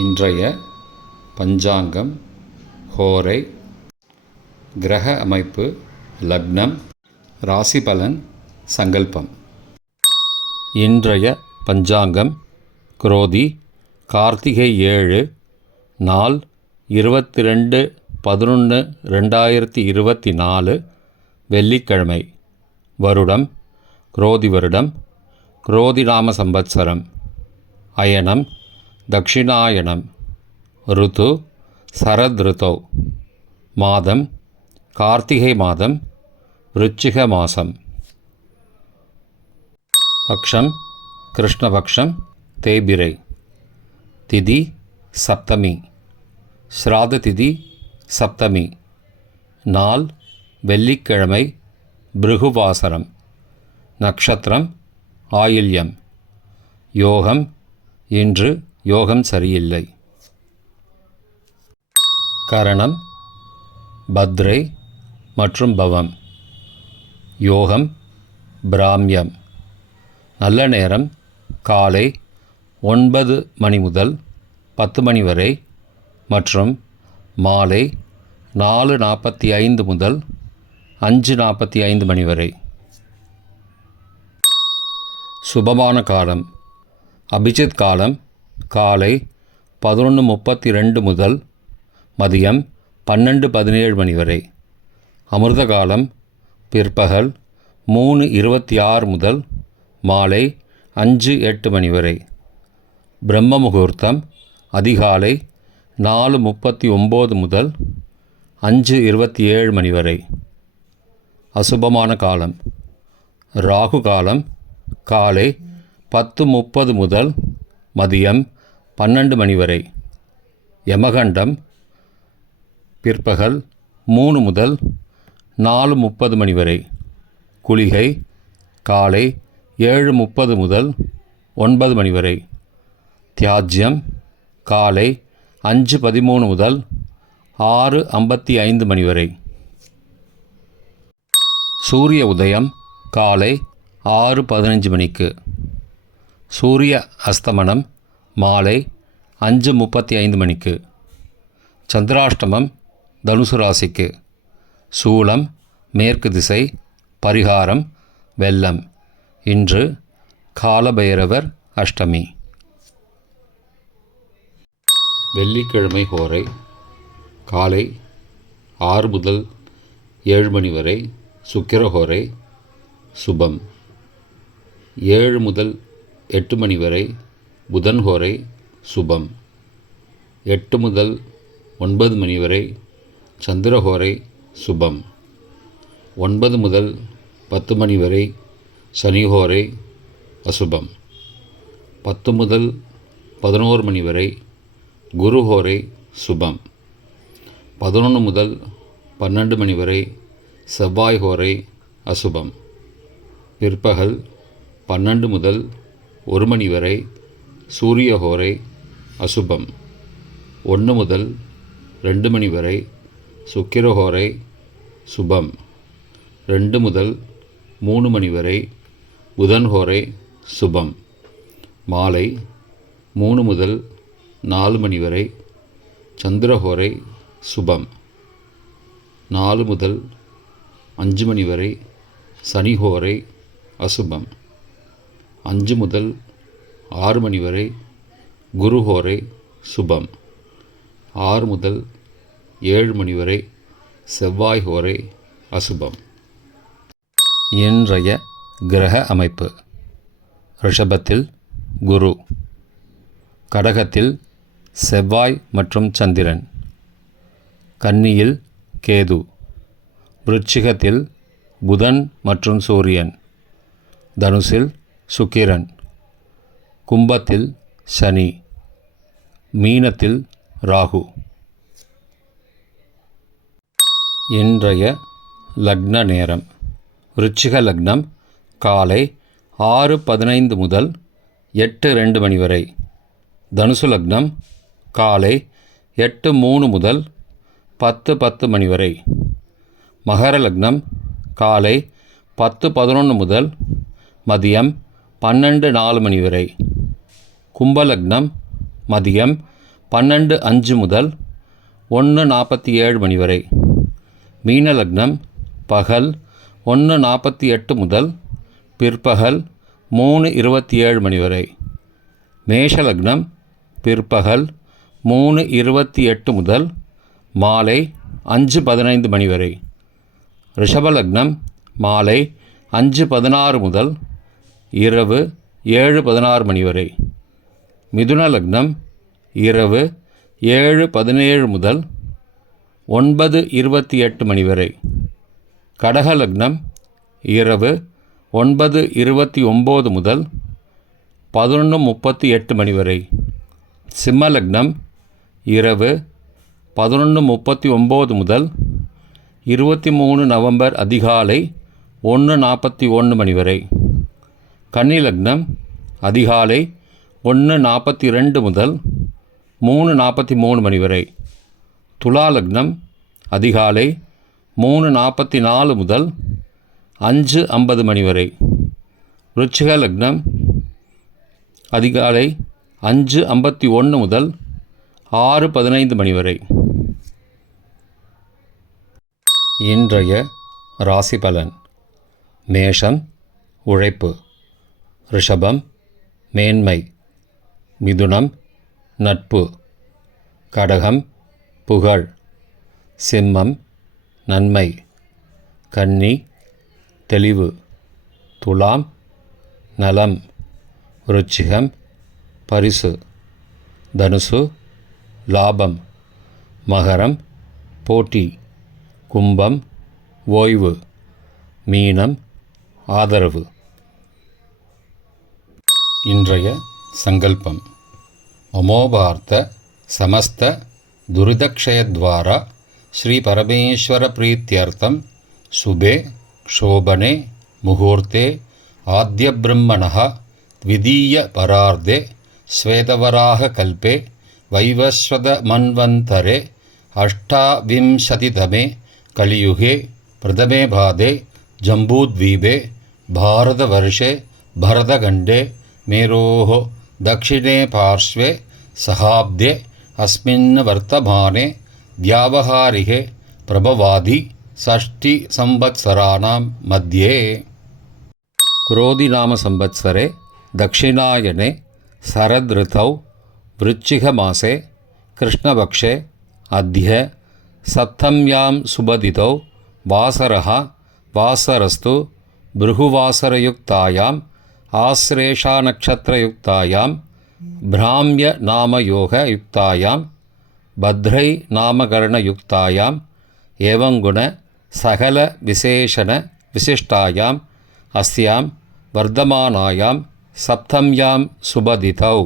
இன்றைய பஞ்சாங்கம், ஹோரை, கிரக அமைப்பு, லக்னம், ராசி பலன், சங்கல்பம். இன்றைய பஞ்சாங்கம் குரோதி கார்த்திகை 7, நாள் 22/11/2024, வெள்ளிக்கிழமை. வருடம் குரோதி வருடம், குரோதி நாம சம்பத்சரம். அயனம் தக்ஷிணாயனம். ருத்து சரத் ருத்தௌ. மாதம் கார்த்திகை மாதம், விருச்சிக மாதம். பக்ஷம் கிருஷ்ணபக்ஷம், தேய்பிரை. திதி சப்தமி. ஸ்ராத திதி சப்தமி. நாள் வெள்ளிக்கிழமை, பிருகுவாசரம். நக்ஷத்திரம் ஆயில்யம். யோகம் இன்று யோகம் சரியில்லை. கரணம் பத்ரை மற்றும் பவம். யோகம் பிராம்யம். நல்ல நேரம் காலை 9 மணி முதல் 10 மணி வரை மற்றும் மாலை 4:45 முதல் 5:45 மணி வரை. சுபமான காலம் அபிஜித் காலம் காலை 11:32 முதல் மதியம் 12:17 மணி வரை. அமிர்த காலம் பிற்பகல் 3:26 முதல் மாலை 5:08 மணி வரை. பிரம்ம முகூர்த்தம் அதிகாலை 4:39 முதல் 5:27 மணி வரை. அசுபமான காலம் ராகு காலம் காலை 10:30 முதல் மதியம் 12 மணி வரை. யமகண்டம் பிற்பகல் 3 முதல் 4:30 மணி வரை. குளிகை காலை 7:30 முதல் 9 மணி வரை. தியாஜ்யம் காலை 5:13 முதல் 6:55 மணி வரை. சூரிய உதயம் காலை 6:15 மணிக்கு. சூரிய அஸ்தமனம் மாலை 5:35 மணிக்கு. சந்திராஷ்டமம் தனுசு ராசிக்கு. சூலம் மேற்கு திசை. பரிகாரம் வெல்லம். இன்று காலபைரவர் அஷ்டமி. வெள்ளிக்கிழமை ஹோரை காலை 6 முதல் 7 மணி வரை சுக்கிரஹோரை சுபம். 7 முதல் 8 மணி வரை புதன்ஹோரை சுபம். 8 முதல் 9 மணி வரை சந்திரஹோரை சுபம். 9 முதல் 10 மணி வரை சனிஹோரை அசுபம். 10 முதல் 11 மணி வரை குருஹோரை சுபம். 11 முதல் 12 மணி வரை செவ்வாய்ஹோரை அசுபம். பிற்பகல் 12 முதல் 1 மணி வரை சூரியஹோரை அசுபம். 1 முதல் 2 மணி வரை சுக்கிரஹோரை சுபம். 2 முதல் 3 மணி வரை புதன்ஹோரை சுபம். மாலை 3 முதல் 4 மணி வரை சந்திரஹோரை சுபம். 4 முதல் 5 மணி வரை சனிஹோரை அசுபம். 5 முதல் 6 மணி வரை குருஹோரை சுபம். 6 முதல் 7 மணி வரை செவ்வாய்ஹோரை அசுபம். இன்றைய கிரக அமைப்பு. ரிஷபத்தில் குரு, கடகத்தில் செவ்வாய் மற்றும் சந்திரன், கன்னியில் கேது, விருச்சிகத்தில் புதன் மற்றும் சூரியன், தனுசில் சுக்கிரன், கும்பத்தில் சனி, மீனத்தில் ராகு. இன்றைய லக்ன நேரம். விருச்சிக லக்னம் காலை 6:15 முதல் 8:02 மணி வரை. தனுசு லக்னம் காலை 8:03 முதல் 10:10 மணி வரை. மகர லக்னம் காலை 10:11 முதல் மதியம் 12:04 மணி வரை. கும்பலக்னம் மதியம் 12:05 முதல் 1:47 மணி வரை. மீன லக்னம் பகல் 1:48 முதல் பிற்பகல் 3:27 மணி வரை. மேஷ லக்னம் பிற்பகல் 3:28 முதல் மாலை 5:15 மணி வரை. ரிஷப லக்னம் மாலை 5:16 முதல் இரவு 7:16 மணி வரை. மிதுன லக்னம் இரவு 7:17 முதல் 9:28 மணி வரை. கடக லக்னம் இரவு 9:29 முதல் 11:38 மணி வரை. சிம்ம லக்னம் இரவு 11:39 முதல் 23 நவம்பர் அதிகாலை 1:41 மணி வரை. கன்னி லக்னம் அதிகாலை 1:42 முதல் 3:43 மணி வரை. துலா லக்னம் அதிகாலை 3:44 முதல் 5:50 மணி வரை. விருச்சிக லக்னம் அதிகாலை 5:51 முதல் 6:15 மணி வரை. இன்றைய ராசி பலன். மேஷம் உழைப்பு, ரிஷபம் மேன்மை, மிதுனம் நட்பு, கடகம் புகழ், சிம்மம் நன்மை, கன்னி தெளிவு, துலாம் நலம், விருச்சிகம் பரிசு, தனுசு லாபம், மகரம் போட்டி, கும்பம் ஓய்வு, மீனம் ஆதரவு. இன்றைய சங்கல்பம். மமோபார்த்த சமஸ்த துரிதக்ஷயத்வாரா ஸ்ரீ பரமேஸ்வர பிரீத்யர்த்தம் சுபே க்ஷோபனே முகூர்த்தே ஆத்ய பிரம்மணः த்விதீய பரார்த்தே ஸ்வேதவராக கல்பே வைவஸ்வத மன்வந்தரே அஷ்டாவிம்சதிதமே கலியுகே பிரதமே பாதே ஜம்பூத்வீபே பாரதவர்ஷே பரதகண்டே மேரோः दक्षिणे पार्श्वे सहाब्दे अस्मिन् वर्तमाने व्यावहारिके प्रभवादि षष्टि संवत्सराणां मध्ये क्रोधिनाम संवत्सरे दक्षिणायने शरदृतौ वृश्चिकमासे कृष्णपक्षे अद्य सप्तम्यां सुबदितौ वासरः वासरस्तु भृगुवासरयुक्तायां आश्लेषा नक्षत्रयुक्तायां भ्राम्य नामयोगयुक्तायां भद्रै नामकरणयुक्तायां एवं गुण सकल विशेषण विशिष्टायां अस्यां वर्धमानायां सप्तम्यां सुबदितौ